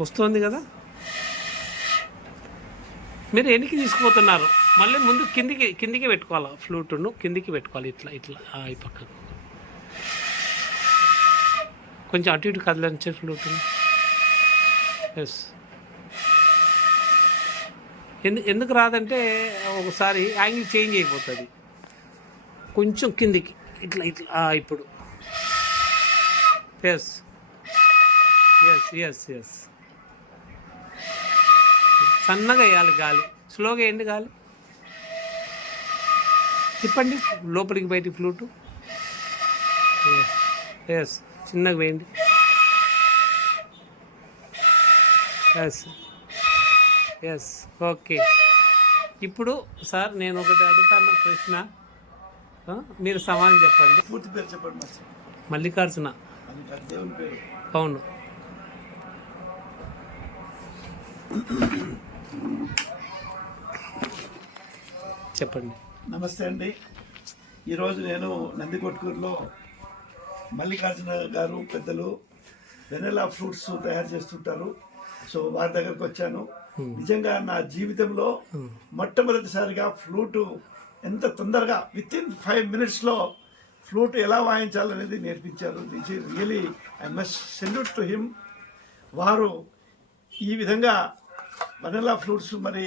వస్తుంది కదా? మీరు ఎన్నికి తీసుకుపోతున్నారు? మళ్ళీ ముందు కిందికి కిందికి పెట్టుకోవాలి ఫ్లూటును? కిందికి పెట్టుకోవాలి ఇట్లా ఇట్లా ఈ పక్కకు కొంచెం అటు ఇటు కదలంచే ఫ్లూటును. ఎస్ ఎందు ఎందుకు రాదంటే ఒకసారి యాంగిల్ చేంజ్ అయిపోతుంది. కొంచెం కిందికి ఇట్లా ఇట్లా ఇప్పుడు. ఎస్ ఎస్ ఎస్ ఎస్ సన్నగా వేయాలి గాలి. స్లోగా వేయండి గాలి. తిప్పండి. లోపలికి బయటికి ఫ్లూటు. ఎస్ చిన్నగా వేయండి. ఎస్ ఎస్ ఓకే ఇప్పుడు సార్ నేను ఒకటి అడుగుతాను ప్రశ్న. మీరు సమాధానం చెప్పండి. పూర్తి పేరు చెప్పండి మల్లికార్జున. అవును. చెప్పండి. నమస్తే అండి. ఈరోజు నేను నందికొట్కూరులో మల్లికార్జున గారు పెద్దలు వెనెలా ఫ్రూట్స్ తయారు చేస్తుంటారు. సో వారి దగ్గరకు వచ్చాను. నిజంగా నా జీవితంలో మొట్టమొదటిసారిగా ఫ్లూటు ఎంత తొందరగా విత్ ఇన్ ఫైవ్ మినిట్స్లో ఫ్లూట్ ఎలా వాయించాలనేది నేర్పించారు. This really I must salute to him వారు ఈ విధంగా వనలా ఫ్రూట్స్ మరి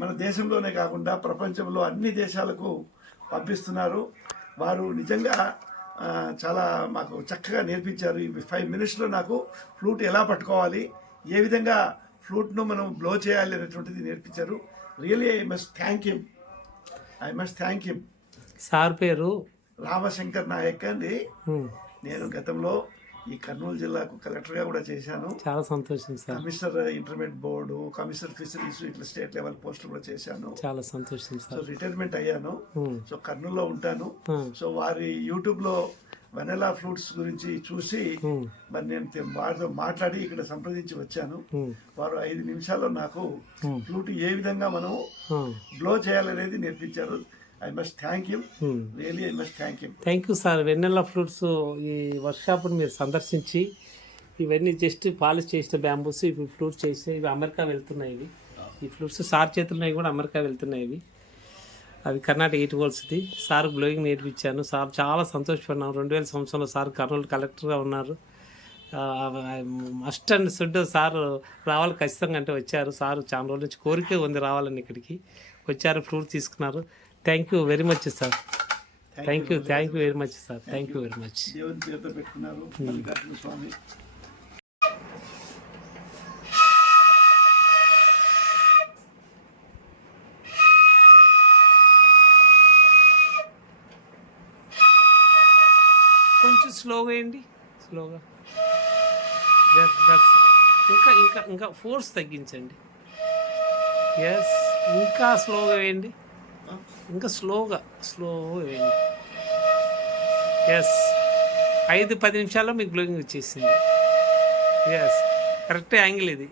మన దేశంలోనే కాకుండా ప్రపంచంలో అన్ని దేశాలకు పంపిస్తున్నారు. వారు నిజంగా చాలా మాకు చక్కగా నేర్పించారు. ఈ ఫైవ్ మినిట్స్లో నాకు ఫ్లూట్ ఎలా పట్టుకోవాలి ఏ విధంగా ఫ్లూట్ను మనం బ్లో చేయాలి అనేటువంటిది నేర్పించారు. Really I must thank him I must thank him sir పేరు? రామశంకర్ నాయక్ అండి. నేను గతంలో ఈ కర్నూలు జిల్లాకు కలెక్టర్గా కూడా చేశాను. చాలా సంతోషం sir. Commissioner intermediate board commissioner fisheries ఇట్లా స్టేట్ లెవెల్ పోస్టులు కూడా చేశాను. చాలా సంతోషం సో సార్ రిటైర్మెంట్ అయ్యాను. సో కర్నూలులో ఉంటాను. సో వారి యూట్యూబ్లో వెనెలా ఫ్రూట్స్ గురించి చూసి మరి నేను వారితో మాట్లాడి ఇక్కడ సంప్రదించి వచ్చాను. వారు ఐదు నిమిషాల్లో నాకు ఫ్లూట్ ఏ విధంగా మనం బ్లో చేయాలనేది నేర్పించారు. I must thank you. Really I must thank you thank you sir Vennela flutes ఈ వర్క్షాప్ని మీరు సందర్శించి ఇవన్నీ జస్ట్ పాలిష్ చేసిన బ్యాంబూస్ ఇవి ఫ్రూట్స్ చేస్తే ఇవి అమెరికా వెళ్తున్నాయి ఇవి. ఈ ఫ్రూట్స్ సార్ చేతుల్లో కూడా అమెరికా వెళ్తున్నాయి ఇవి. అవి కర్ణాటక ఎయిట్ వోల్స్ది సార్ బ్లోయింగ్ నేర్పించాను సార్ చాలా సంతోషపడినాం. రెండు వేల సంవత్సరంలో సార్ కర్నూలు కలెక్టర్గా ఉన్నారు. మస్ట్ అండ్ సుడ్ సార్ రావాలి ఖచ్చితంగా అంటే వచ్చారు. సార్ చాలా రోజుల నుంచి కోరిక ఉంది రావాలని ఇక్కడికి. వచ్చారు ఫ్రూట్ తీసుకున్నారు. Thank you very much sir thank you thank you very much sir thank you very much దేవుని పేరుతో పెట్టుకున్నారు. మల్లికార్జున స్వామి. కొంచెం స్లోగా వేయండి. స్లోగా ఇంకా ఇంకా ఇంకా ఫోర్స్ తగ్గించండి. ఎస్ ఇంకా స్లోగా వేయండి. ఇంకా స్లోగా స్లోగా వేయండి. ఎస్ ఐదు పది నిమిషాల్లో మీకు బ్లోయింగ్ వచ్చేసింది. ఎస్ కరెక్ట్ యాంగిల్ ఇది.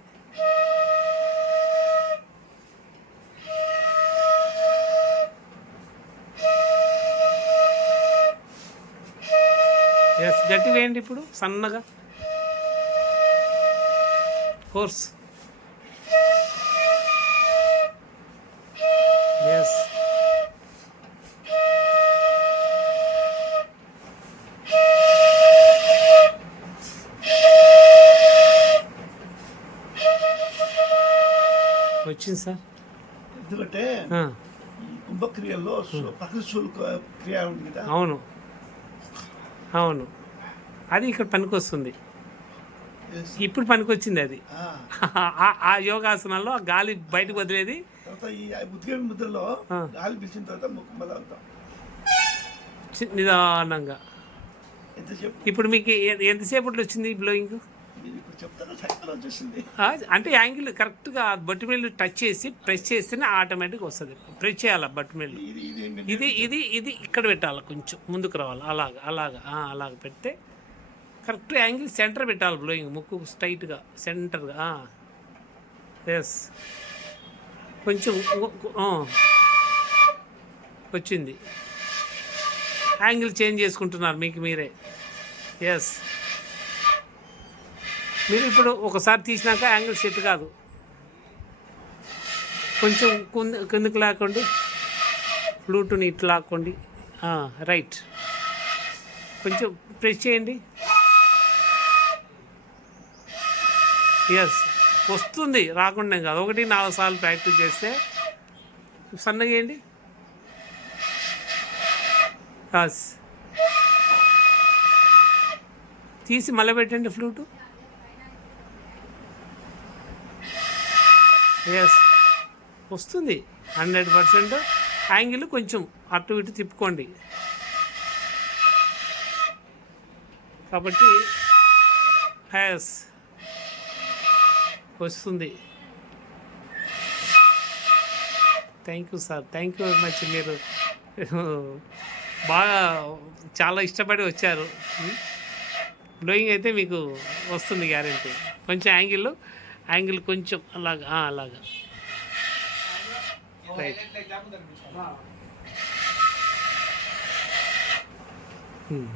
ఎస్ గట్టి వేయండి ఇప్పుడు సన్నగా. ఫోర్స్ వచ్చింది సార్. ఎందుకంటే కుంభక్రియల్లో ప్రకృతి క్రియ ఉంది కదా. అవును. అవును. అది ఇక్కడ పనికొస్తుంది. ఇప్పుడు పనికొచ్చింది అది. ఆ, యోగాసనాల్లో గాలి బయటకు వదిలేది. తర్వాత ఈ ఉద్యోగ ముద్రలో. గాలి పిలిచిన తర్వాత ముక్కు నిదానంగా. ఇప్పుడు మీకు ఎంతసేపట్లో వచ్చింది బ్లోయింగ్? అంటే యాంగిల్ కరెక్ట్గా బొట్టు మిల్లు టచ్ చేసి ప్రెస్ చేస్తేనే ఆటోమేటిక్గా వస్తుంది. ప్రెస్ చేయాలి బొట్టు మిల్లు ఇది ఇది ఇది ఇక్కడ పెట్టాలి కొంచెం ముందుకు రావాలి. అలాగా అలాగా అలాగ పెడితే కరెక్ట్ యాంగిల్ సెంటర్ పెట్టాలి బ్లోయింగ్ ముక్కు స్ట్రైట్గా సెంటర్గా ఎస్ కొంచెం. వచ్చింది. యాంగిల్ చేంజ్ చేసుకుంటున్నారు మీకు మీరే. ఎస్ మీరు ఇప్పుడు ఒకసారి తీసినాక యాంగిల్ సెట్ కాదు. కొంచెం కింద కిందకు లాక్కోండి. ఫ్లూట్ని ఇట్లా లాక్కోండి. రైట్. కొంచెం ప్రెస్ చేయండి. ఎస్ వస్తుంది. రాకుండా కాదు. ఒకటి నాలుగు సార్లు ప్రాక్టీస్ చేస్తే సన్నగా చేయండి. తీసి మళ్ళీ పెట్టండి ఫ్లూటు. ఎస్ వస్తుంది. హండ్రెడ్ పర్సెంట్ యాంగిల్ కొంచెం అటు ఇటు తిప్పుకోండి. కాబట్టి ఎస్ వస్తుంది. Thank you sir thank you very much మీరు బాగా చాలా ఇష్టపడి వచ్చారు. Hmm? బ్లోయింగ్ అయితే మీకు వస్తుంది గ్యారెంటీ కొంచెం యాంగిల్ యాంగిల్ కొంచెం అలాగా అలాగా రైట్ Hmm.